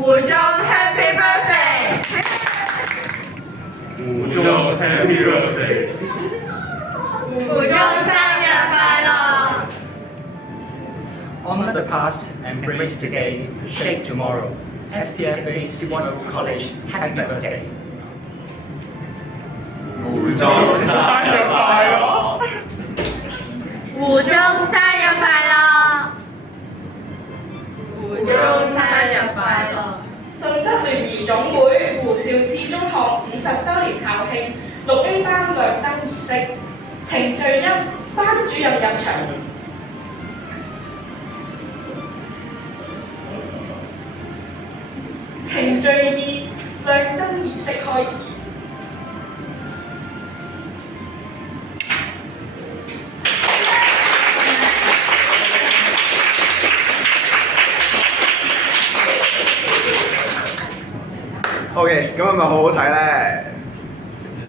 胡總 Happy Birthday！胡總 Happy Birthday！胡總生日快樂 Honor the past, embrace today, shape tomorrow. STFA Swan College, Happy Birthday! 胡總生日快樂！胡總生日快樂！胡總生日快樂！順德聯誼總會胡兆志中學50週年校慶6A 班亮燈儀式，程序一班主任入場。程序2亮燈儀式開始。OK，咁係咪好好睇咧？